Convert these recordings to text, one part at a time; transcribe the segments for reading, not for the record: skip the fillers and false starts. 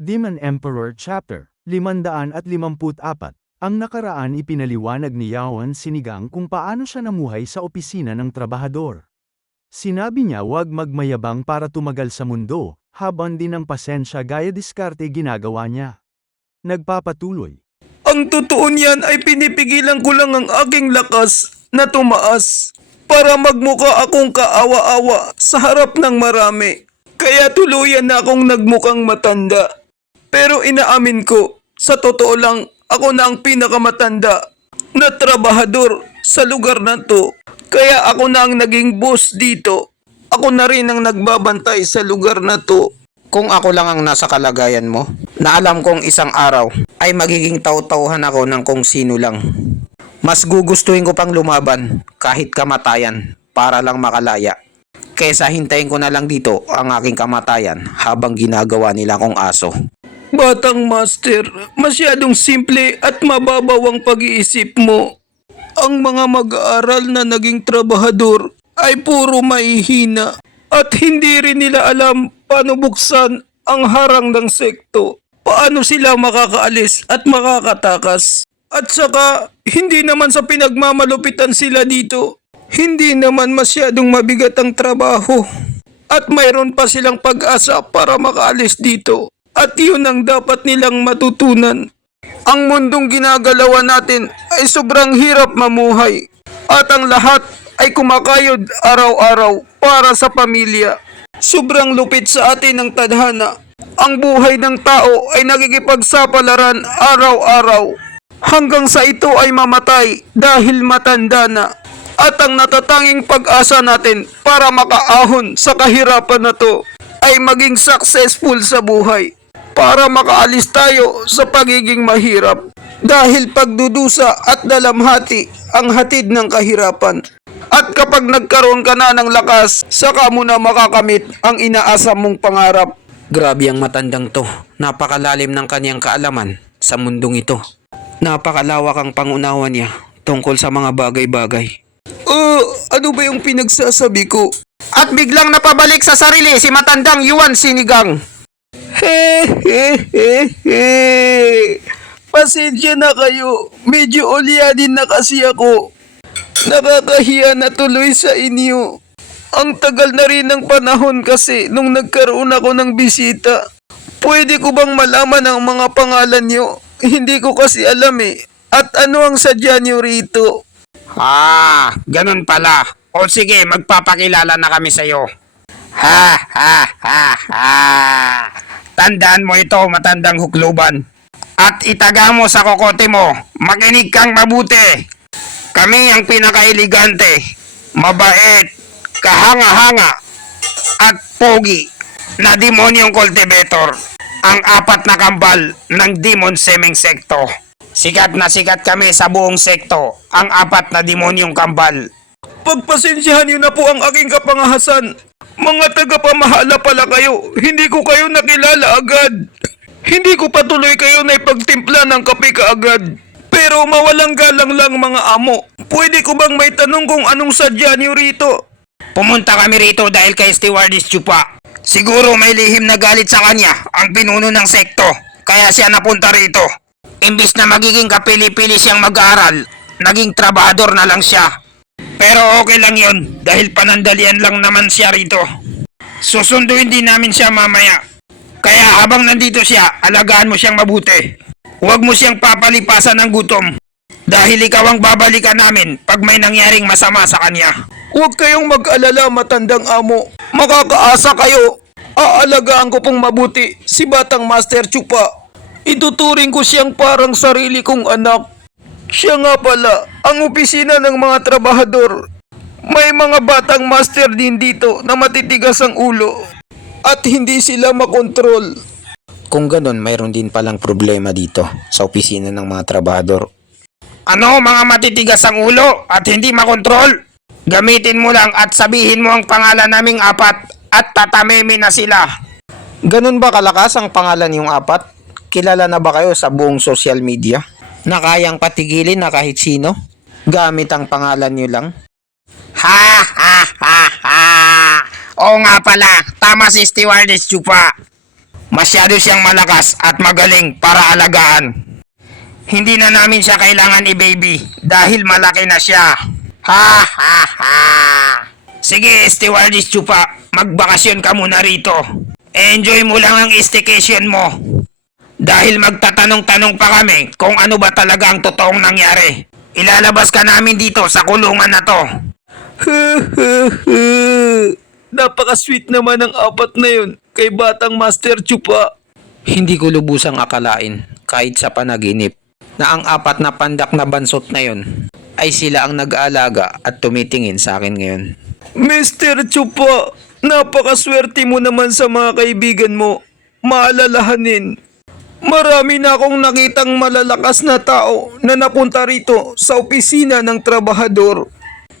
Demon Emperor Chapter 554. Ang nakaraan ipinaliwanag ni Yaon Sinigang kung paano siya namuhay sa opisina ng trabahador. Sinabi niya huwag magmayabang para tumagal sa mundo, habang din ang pasensya gaya diskarte ginagawa niya. Nagpapatuloy. Ang totoo niyan ay pinipigilan ko lang ang aking lakas na tumaas para magmukha akong kaawa-awa sa harap ng marami. Kaya tuluyan na akong nagmukhang matanda. Pero inaamin ko, sa totoo lang, ako na ang pinakamatanda na trabahador sa lugar na to. Kaya ako na ang naging boss dito. Ako na rin ang nagbabantay sa lugar na to. Kung ako lang ang nasa kalagayan mo, na alam kong isang araw ay magiging taw-tauhan ako ng kung sino lang. Mas gugustuhin ko pang lumaban kahit kamatayan para lang makalaya. Kesa hintayin ko na lang dito ang aking kamatayan habang ginagawa nila kong aso. Batang master, masyadong simple at mababaw ang pag-iisip mo. Ang mga mag-aaral na naging trabahador ay puro mahihina at hindi rin nila alam paano buksan ang harang ng sekto. Paano sila makakaalis at makakatakas. At saka, hindi naman sa pinagmamalupitan sila dito. Hindi naman masyadong mabigat ang trabaho. At mayroon pa silang pag-asa para makaalis dito. At yun ang dapat nilang matutunan. Ang mundong ginagalawan natin ay sobrang hirap mamuhay. At ang lahat ay kumakayod araw-araw para sa pamilya. Sobrang lupit sa atin ng tadhana. Ang buhay ng tao ay nagigipagsapalaran araw-araw. Hanggang sa ito ay mamatay dahil matanda na. At ang natatanging pag-asa natin para makaahon sa kahirapan na to ay maging successful sa buhay. Para makaalis tayo sa pagiging mahirap. Dahil pagdudusa at dalamhati ang hatid ng kahirapan. At kapag nagkaroon ka na ng lakas, saka mo na makakamit ang inaasam mong pangarap. Grabe ang matandang to. Napakalalim ng kanyang kaalaman sa mundong ito. Napakalawak ang pangunawa niya tungkol sa mga bagay-bagay. Ano ba yung pinagsasabi ko? At biglang napabalik sa sarili si matandang Yuan Sinigang. Pasensya na kayo. Medyo ulyanin na kasi ako. Nakakahiya na tuloy sa inyo. Ang tagal na rin ng panahon kasi nung nagkaroon ako ng bisita. Pwede ko bang malaman ang mga pangalan nyo? Hindi ko kasi alam eh. At ano ang sadya nyo rito? Ganun pala. O sige, magpapakilala na kami sa'yo. Tandaan mo ito, matandang hukluban. At itaga mo sa kokote mo, makinig kang mabuti. Kami ang pinakailigante, mabait, kahanga-hanga, at pogi na demonyong cultivator. Ang apat na kambal ng Demon Semeng Sekto. Sikat na sikat kami sa buong sekto, ang apat na demonyong kambal. Pagpasensyahan niyo na po ang aking kapangahasan. Mga tagapamahala pala kayo. Hindi ko kayo nakilala agad. Hindi ko patuloy kayo na ipagtimpla ng kape kaagad. Pero mawalang galang lang mga amo. Pwede ko bang may tanong kung anong sadya niyo rito? Pumunta kami rito dahil kay Stewardess Chupa. Siguro may lihim na galit sa kanya ang pinuno ng sekto. Kaya siya napunta rito. Imbis na magiging kapili-pili siyang mag-aaral, naging trabahador na lang siya. Pero okay lang yun dahil panandalian lang naman siya rito. Susunduin din namin siya mamaya. Kaya habang nandito siya, alagaan mo siyang mabuti. Huwag mo siyang papalipasan ng gutom. Dahil ikaw ang babalikan namin pag may nangyaring masama sa kanya. Huwag kayong mag-alala, matandang amo. Makakaasa kayo. Aalagaan ko pong mabuti si Batang Master Chupa. Ituturing ko siyang parang sarili kong anak. Siya nga pala, ang opisina ng mga trabahador. May mga batang master din dito na matitigas ang ulo. At hindi sila makontrol. Kung ganun, mayroon din palang problema dito sa opisina ng mga trabahador. Ano mga matitigas ang ulo at hindi makontrol? Gamitin mo lang at sabihin mo ang pangalan naming apat at tatameme na sila. Ganun ba kalakas ang pangalan yung apat? Kilala na ba kayo sa buong social media? Na kayang patigilin na kahit sino? Gamit ang pangalan nyo lang? Oo nga pala, tama si Stewardess Chupa. Masyado siyang malakas at magaling para alagaan. Hindi na namin siya kailangan i-baby dahil malaki na siya. Ha ha ha! Sige, Stewardess Chupa, magbakasyon ka muna rito. Enjoy mo lang ang staycation mo. Dahil magtatanong-tanong pa kami kung ano ba talaga ang totoong nangyari. Ilalabas ka namin dito sa kulungan na to. Napaka-sweet naman ng apat na yun kay Batang Master Chupa. Hindi ko lubusang akalain kahit sa panaginip na ang apat na pandak na bansot na yon ay sila ang nag-aalaga at tumitingin sa akin ngayon. Mr. Chupa, napakaswerte mo naman sa mga kaibigan mo. Maalalahanin. Marami na akong nakitang malalakas na tao na napunta rito sa opisina ng trabahador.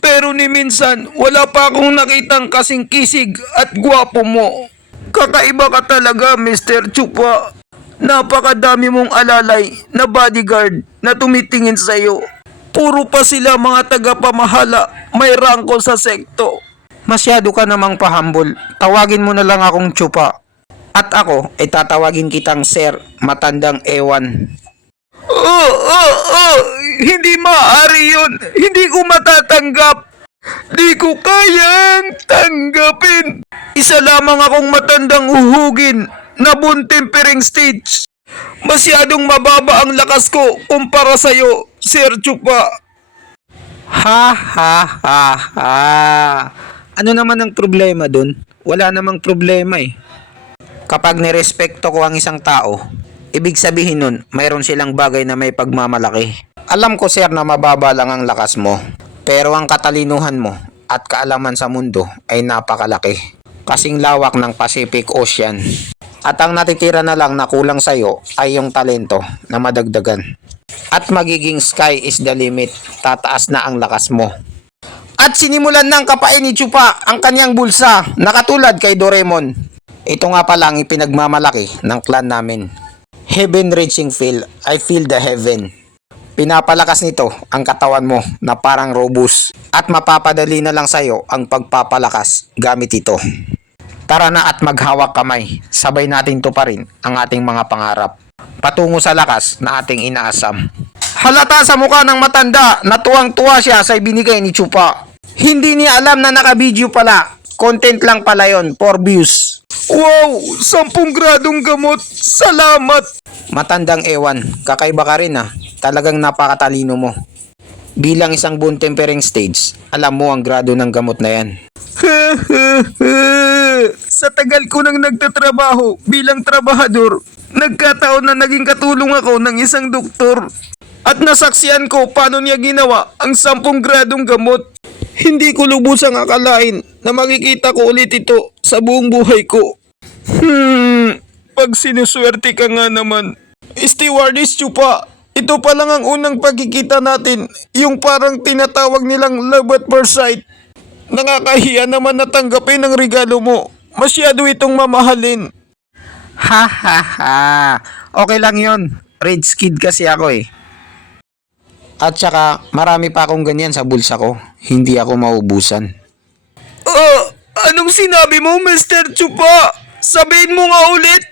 Pero ni minsan, wala pa akong nakitang kasing kisig at gwapo mo. Kakaiba ka talaga, Mr. Chupa. Napakadami mong alalay na bodyguard na tumitingin sa'yo. Puro pa sila mga tagapamahala, may rangko sa sekto. Masyado ka namang pahambol. Tawagin mo na lang akong Chupa. At ako ay tatawagin kitang Sir Matandang Ewan. Hindi maaari yun. Hindi ko matatanggap. Di ko kayang tanggapin. Isa lamang akong matandang uhugin na buntempering stage. Masyadong mababa ang lakas ko kumpara sa'yo, Sir Chupa. Ha ha ha ha. Ano naman ang problema dun? Wala namang problema eh. Kapag nirespekto ko ang isang tao, ibig sabihin nun, mayroon silang bagay na may pagmamalaki. Alam ko sir na mababa lang ang lakas mo, pero ang katalinuhan mo at kaalaman sa mundo ay napakalaki. Kasing lawak ng Pacific Ocean. At ang natitira na lang na kulang sa'yo ay yung talento na madagdagan. At magiging sky is the limit, tataas na ang lakas mo. At sinimulan ng kapain ni Chupa ang kanyang bulsa na katulad kay Doraemon. Ito nga pala ang ipinagmamalaki ng clan namin. Heaven reaching feel, I feel the heaven. Pinapalakas nito ang katawan mo na parang robust at mapapadali na lang sa'yo ang pagpapalakas gamit ito. Tara na at maghawak kamay, sabay natin tuparin ang ating mga pangarap. Patungo sa lakas na ating inaasam. Halata sa mukha ng matanda na tuwang-tuwa siya sa ibinigay ni Chupa. Hindi niya alam na naka-video pala. Content lang pala yon for views. Wow! 10 gradong gamot! Salamat! Matandang Ewan, kakaiba ka rin ah. Talagang napakatalino mo. Bilang isang buntempering stage, alam mo ang grado ng gamot na yan. Sa tagal ko nang nagtatrabaho bilang trabahador, nagkataon na naging katulong ako ng isang doktor. At nasaksihan ko paano niya ginawa ang 10 gradong gamot. Hindi ko lubusang akalain na makikita ko ulit ito sa buong buhay ko. Pag sinuswerte ka nga naman. Stewardess Chupa, ito pa lang ang unang pagkikita natin, yung parang tinatawag nilang love at first sight. Nakakahiya naman na tanggapin ang regalo mo. Masyado itong mamahalin. Ha ha ha. Okay lang yon. Rich kid kasi ako eh. At saka marami pa akong ganyan sa bulsa ko. Hindi ako maubusan. Anong sinabi mo, Mr. Chupa? Sabihin mo nga ulit.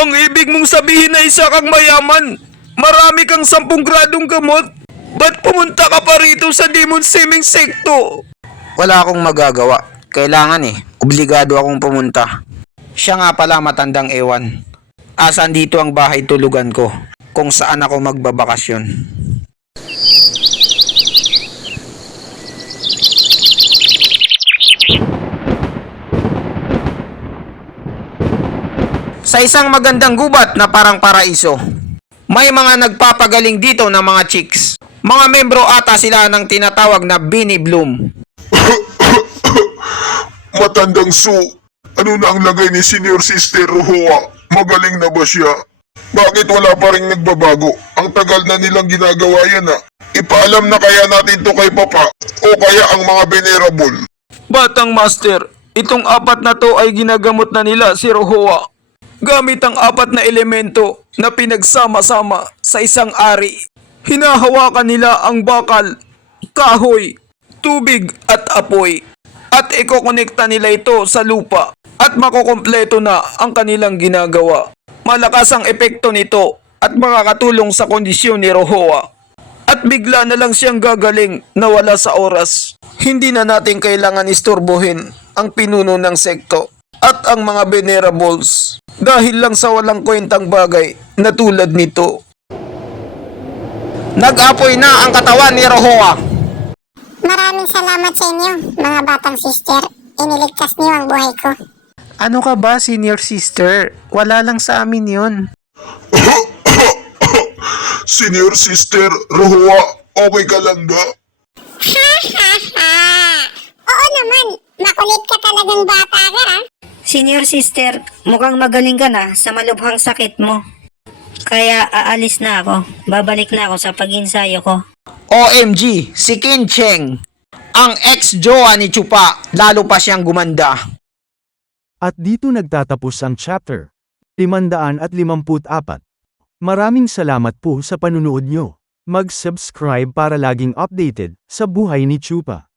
Ang ibig mong sabihin na isa kang mayaman. Marami kang 10 gradong gamot. Ba't pumunta ka pa rito sa Demon Seeming Sekto? Wala akong magagawa. Kailangan eh. Obligado akong pumunta. Siya nga pala Matandang Ewan. Asan dito ang bahay tulugan ko? Kung saan ako magbabakasyon. Sa isang magandang gubat na parang paraiso, may mga nagpapagaling dito na mga chicks. Mga membro ata sila ng tinatawag na Beanie Bloom. Matandang Su, ano na ang lagay ni Senior Sister Rohoa? Magaling na ba siya? Bakit wala pa rin nagbabago? Ang tagal na nilang ginagawa yan ah. Ipaalam na kaya natin to kay Papa o kaya ang mga venerable. Batang Master, itong 4 na to ay ginagamot na nila si Rohoa. Gamit ang 4 na elemento na pinagsama-sama sa isang ari. Hinahawakan nila ang bakal, kahoy, tubig at apoy. At ikokonekta nila ito sa lupa. at makukumpleto na ang kanilang ginagawa. Malakas ang epekto nito at makakatulong sa kondisyon ni Rohoa. At bigla na lang siyang gagaling na wala sa oras. Hindi na natin kailangan istorbohin ang pinuno ng sekto at ang mga venerables dahil lang sa walang kwentang bagay na tulad nito. Nag-apoy na ang katawan ni Rohoa. Maraming salamat sa inyo, mga batang sister. Iniligtas niyo ang buhay ko. Ano ka ba, senior sister? Wala lang sa amin yun. Senior Sister Rohua, okay ka lang ba? Ha ha ha! Oo naman, makulit ka talagang bata ka ha? Senior sister, mukhang magaling ka na sa malubhang sakit mo. Kaya aalis na ako. Babalik na ako sa pag-insayo ko. OMG, si Qin Cheng. Ang ex-jowa ni Chupa, lalo pa siyang gumanda. At dito nagtatapos ang chapter 554. Maraming salamat po sa panunood nyo. Mag-subscribe para laging updated sa buhay ni Chupa.